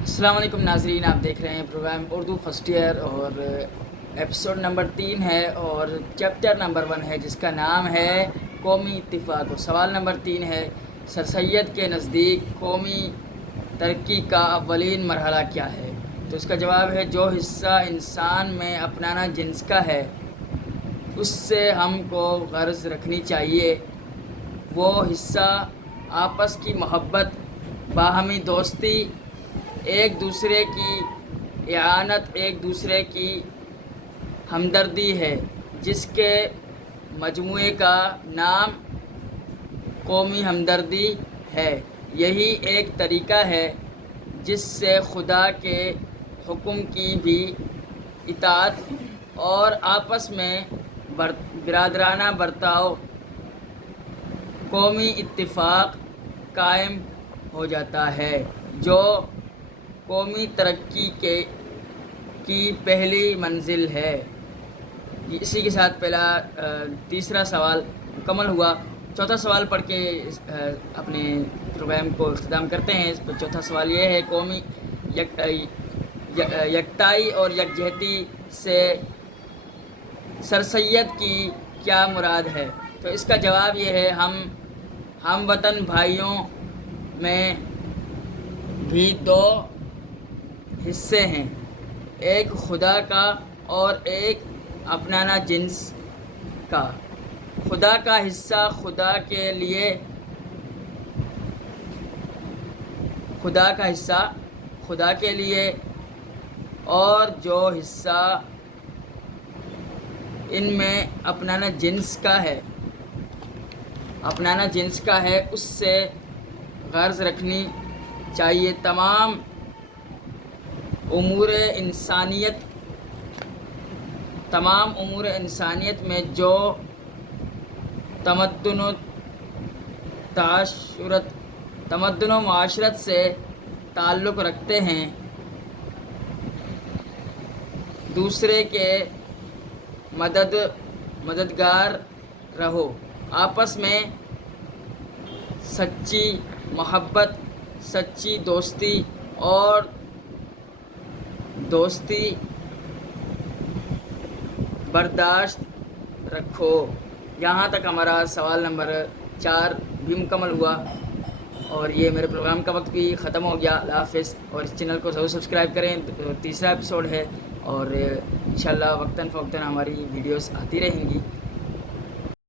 السلام علیکم ناظرین، آپ دیکھ رہے ہیں پروگرام اردو فرسٹ ایئر اور ایپیسوڈ نمبر 3 ہے اور چیپٹر نمبر 1 ہے جس کا نام ہے قومی اتفاق۔ اور سوال نمبر 3 ہے، سر سید کے نزدیک قومی ترقی کا اولین مرحلہ کیا ہے؟ تو اس کا جواب ہے جو حصہ انسان میں اپنانا جنس کا ہے اس سے ہم کو غرض رکھنی چاہیے۔ وہ حصہ آپس کی محبت، باہمی دوستی، ایک دوسرے کی اعانت، ایک دوسرے کی ہمدردی ہے، جس کے مجموعے کا نام قومی ہمدردی ہے۔ یہی ایک طریقہ ہے جس سے خدا کے حکم کی بھی اطاعت اور آپس میں برادرانہ برتاؤ، قومی اتفاق قائم ہو جاتا ہے، جو قومی ترقی کی پہلی منزل ہے۔ اسی کے ساتھ تیسرا سوال مکمل ہوا۔ چوتھا سوال پڑھ کے اپنے پروگرام کو اختتام کرتے ہیں۔ چوتھا سوال یہ ہے، قومی یکتائی اور یکجہتی سے سر سید کی کیا مراد ہے؟ تو اس کا جواب یہ ہے، ہم وطن بھائیوں میں بھی دو حصے ہیں، ایک خدا کا اور ایک اپنانا جنس کا۔ خدا کا حصہ خدا کے لیے اور جو حصہ ان میں اپنانا جنس کا ہے اس سے غرض رکھنی چاہیے۔ تمام امور انسانیت میں جو تمدن و معاشرت سے تعلق رکھتے ہیں، دوسرے کے مددگار رہو، آپس میں سچی محبت، سچی دوستی اور دوستی برداشت رکھو۔ یہاں تک ہمارا سوال نمبر 4 بھی مکمل ہوا اور یہ میرے پروگرام کا وقت بھی ختم ہو گیا۔ اللہ حافظ، اور اس چینل کو ضرور سبسکرائب کریں۔ تیسرا ایپیسوڈ ہے اور انشاءاللہ وقتاً فوقتاً ہماری ویڈیوز آتی رہیں گی۔